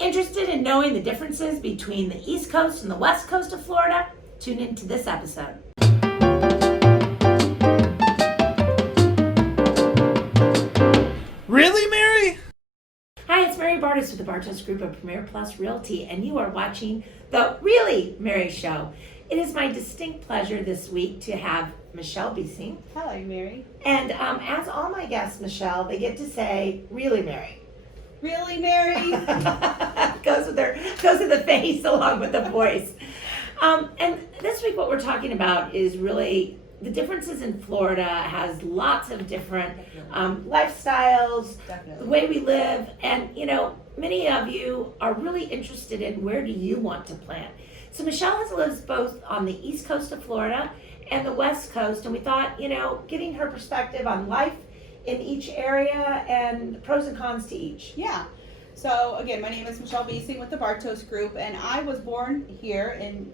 Interested in knowing the differences between the East Coast and the West Coast of Florida? Tune into this episode. Really, Mary? Hi, it's Mary Bartos with the Bartos Group of Premier Plus Realty, and you are watching the Really Mary Show. It is my distinct pleasure this week to have Michelle Beesing. Hello, Mary. And as all my guests, Michelle, they get to say, Really Mary. Really, Mary? goes with the face along with the voice. And this week what we're talking about is really the differences in Florida. Has lots of different lifestyles, Definitely. the way we live, and many of you are really interested in where do you want to plant. So Michelle lives both on the East Coast of Florida and the West Coast, and we thought, getting her perspective on life in each area and the pros and cons to each. Yeah. So again, my name is Michelle Beesing with the Bartos Group, and I was born here in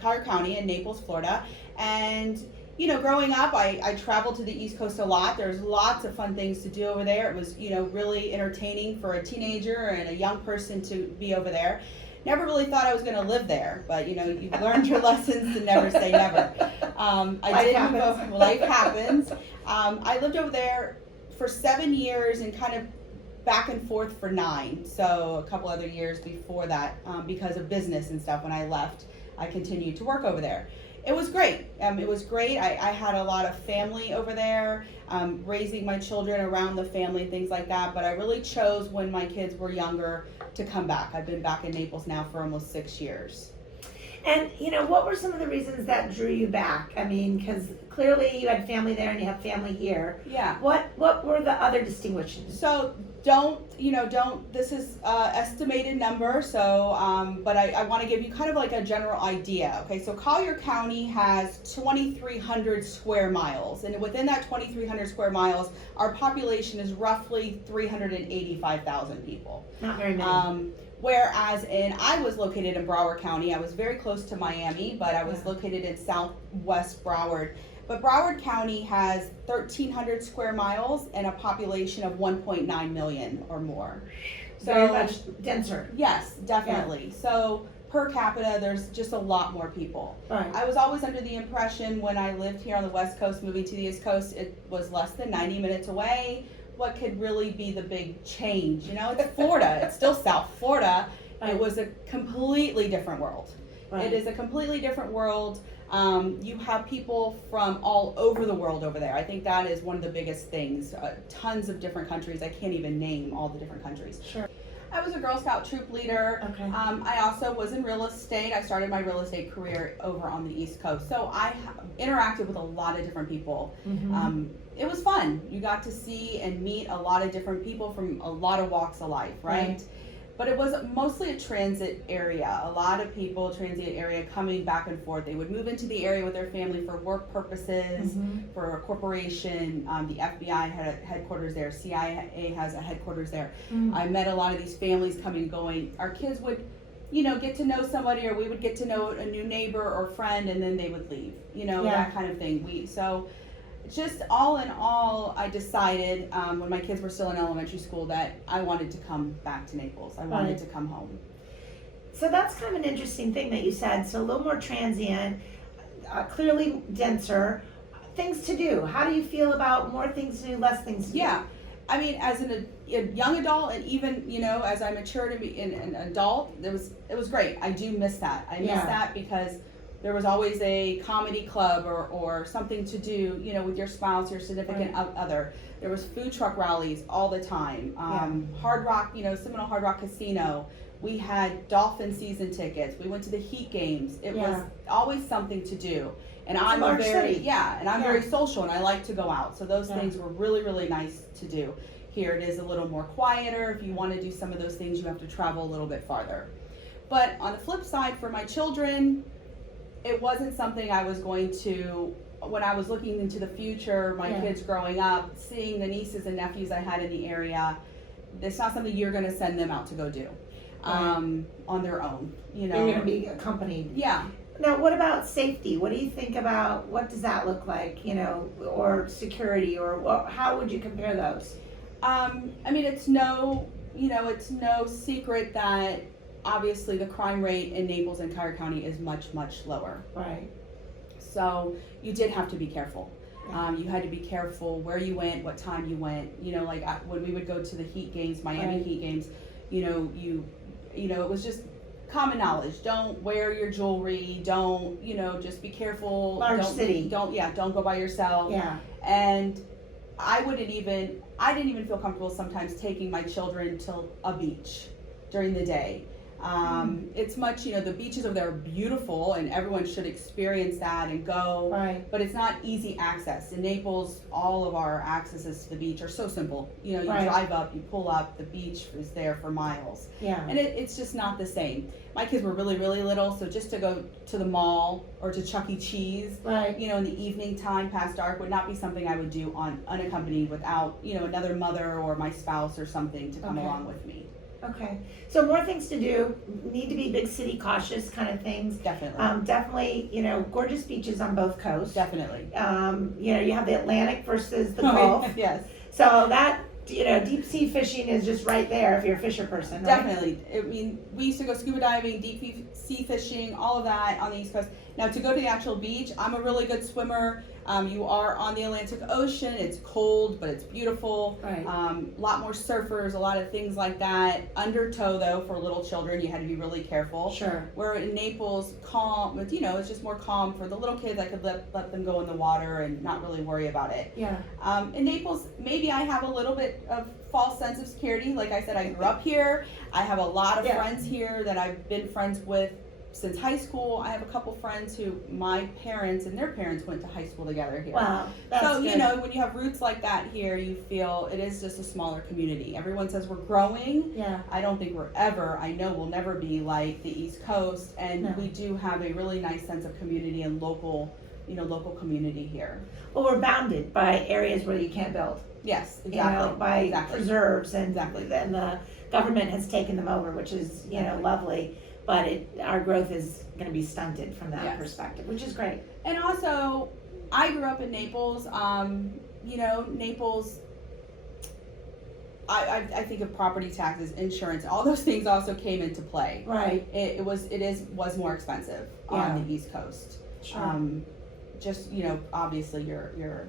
Collier County in Naples, Florida. And growing up, I traveled to the East Coast a lot. There's lots of fun things to do over there. It was really entertaining for a teenager and a young person to be over there. Never really thought I was going to live there, but you've learned your lessons to never say never. Life happens. I lived over there for 7 years and kind of back and forth for 9. So a couple other years before that, because of business and stuff. When I left, I continued to work over there. It was great. I had a lot of family over there, raising my children around the family, things like that. But I really chose when my kids were younger to come back. I've been back in Naples now for almost 6 years. And what were some of the reasons that drew you back? I mean, because clearly you had family there and you have family here. Yeah. What were the other distinctions? So this is estimated number, so, but I want to give you kind of like a general idea. Okay, so Collier County has 2,300 square miles, and within that 2,300 square miles, our population is roughly 385,000 people. Not very many. Whereas I was located in Broward County. I was very close to Miami, but I was located in southwest Broward. But Broward County has 1,300 square miles and a population of 1.9 million or more. So very much denser. Yes, definitely. Yeah. So per capita, there's just a lot more people. Right. I was always under the impression when I lived here on the West Coast, moving to the East Coast, it was less than 90 minutes away. What could really be the big change? It's Florida. It's still South Florida. Right. It was a completely different world. Right. It is a completely different world. You have people from all over the world over there. I think that is one of the biggest things. Tons of different countries. I can't even name all the different countries. Sure. I was a Girl Scout troop leader. Okay. I also was in real estate. I started my real estate career over on the East Coast. So I interacted with a lot of different people. Mm-hmm. It was fun. You got to see and meet a lot of different people from a lot of walks of life, right? But it was mostly a transit area. A lot of people, transient area, coming back and forth. They would move into the area with their family for work purposes, mm-hmm. for a corporation. The FBI had a headquarters there. CIA has a headquarters there. Mm-hmm. I met a lot of these families coming and going. Our kids would, get to know somebody, or we would get to know a new neighbor or friend, and then they would leave. That kind of thing. Just all in all, I decided when my kids were still in elementary school that I wanted to come back to Naples. I wanted to come home. So that's kind of an interesting thing that you said. So a little more transient, clearly denser, things to do. How do you feel about more things to do, less things to do? Yeah. I mean, as a young adult, and even, as I matured and be an adult, it was great. I do miss that. I miss that because there was always a comedy club or something to do, with your spouse, your significant other. There was food truck rallies all the time. Hard Rock, Seminole Hard Rock Casino. We had Dolphin season tickets. We went to the Heat games. It was always something to do. And I'm very social, and I like to go out. So those things were really, really nice to do. Here it is a little more quieter. If you want to do some of those things, you have to travel a little bit farther. But on the flip side, for my children, it wasn't something I was going to, when I was looking into the future, my kids growing up, seeing the nieces and nephews I had in the area, it's not something you're going to send them out to go do on their own. They're going to be accompanied. Yeah. Now, what about safety? What do you think about, what does that look like, or security, or how would you compare those? I mean, it's no it's no secret that obviously the crime rate in Naples and Cuyahoga County is much, much lower. Right. So you did have to be careful. Yeah. You had to be careful where you went, what time you went. When we would go to the Heat games, Miami Right. Heat games, it was just common knowledge. Don't wear your jewelry. Don't, just be careful. Large don't, city. Don't go by yourself. Yeah. And I didn't even feel comfortable sometimes taking my children to a beach during the day. It's much, the beaches over there are beautiful and everyone should experience that and go. Right. But it's not easy access. In Naples, all of our accesses to the beach are so simple. You Right. drive up, you pull up, the beach is there for miles. Yeah. And it's just not the same. My kids were really, really little, so just to go to the mall or to Chuck E. Cheese, Right. in the evening time past dark would not be something I would do unaccompanied without, another mother or my spouse or something to come Okay. along with me. Okay. So more things to do. Need to be big city cautious kind of things. Definitely. Definitely, gorgeous beaches on both coasts. Definitely. You have the Atlantic versus the Gulf. Yes. So that, deep sea fishing is just right there if you're a fisher person, right? Definitely. I mean, we used to go scuba diving, deep sea fishing, all of that on the East Coast. Now, to go to the actual beach, I'm a really good swimmer. You are on the Atlantic Ocean. It's cold, but it's beautiful. Right. A lot more surfers, a lot of things like that. Undertow, though, for little children, you had to be really careful. Sure. Where in Naples, calm, but, it's just more calm for the little kids. I could let them go in the water and not really worry about it. Yeah. In Naples, maybe I have a little bit of false sense of security. Like I said, I grew up here. I have a lot of Yeah. friends here that I've been friends with since high school. I have a couple friends who my parents and their parents went to high school together here. Wow. That's So, good. when you have roots like that here, you feel it is just a smaller community. Everyone says we're growing. Yeah. I don't think I know we'll never be like the East Coast. And No. we do have a really nice sense of community and local community here. Well, we're bounded by areas where you can't build. Yes, exactly. By Exactly. preserves and Exactly. then the government has taken them over, which is, lovely. But our growth is going to be stunted from that Yes. perspective, which is great. And also, I grew up in Naples. Naples, I think of property taxes, insurance, all those things also came into play. Right. It was more expensive Yeah. on the East Coast. Sure. Obviously your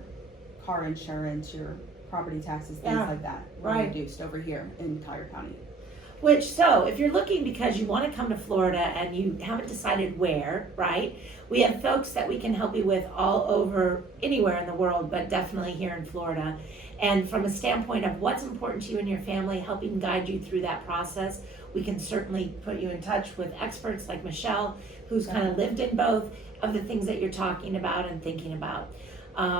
car insurance, your property taxes, things Yeah. like that were Right. reduced over here in Cuyahoga County. So if you're looking because you want to come to Florida and you haven't decided where, right? We have folks that we can help you with all over, anywhere in the world, but definitely here in Florida. And from a standpoint of what's important to you and your family, helping guide you through that process, we can certainly put you in touch with experts like Michelle, who's kind of lived in both of the things that you're talking about and thinking about.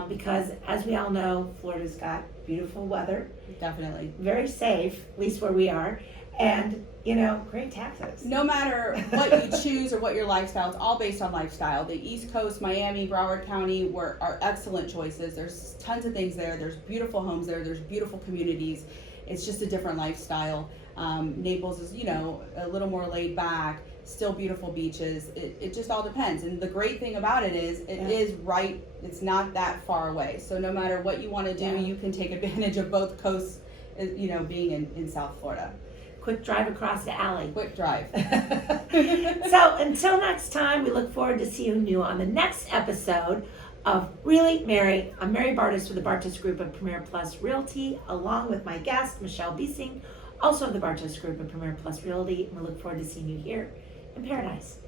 Because as we all know, Florida's got beautiful weather, Definitely. very safe, at least where we are, and great taxes. No matter what you choose or what your lifestyle, it's all based on lifestyle. The East Coast, Miami, Broward County are excellent choices. There's tons of things there. There's beautiful homes there. There's beautiful communities. It's just a different lifestyle. Naples is, a little more laid back, still beautiful beaches. It just all depends. And the great thing about it is is right. It's not that far away. So no matter what you want to do, Yeah. you can take advantage of both coasts, being in South Florida. Quick drive across the alley. Quick drive. So until next time, we look forward to seeing you on the next episode of Really Mary. I'm Mary Bartos with the Bartos Group of Premier Plus Realty, along with my guest, Michelle Biesing, also of the Bartos Group of Premier Plus Realty. And we look forward to seeing you here in paradise.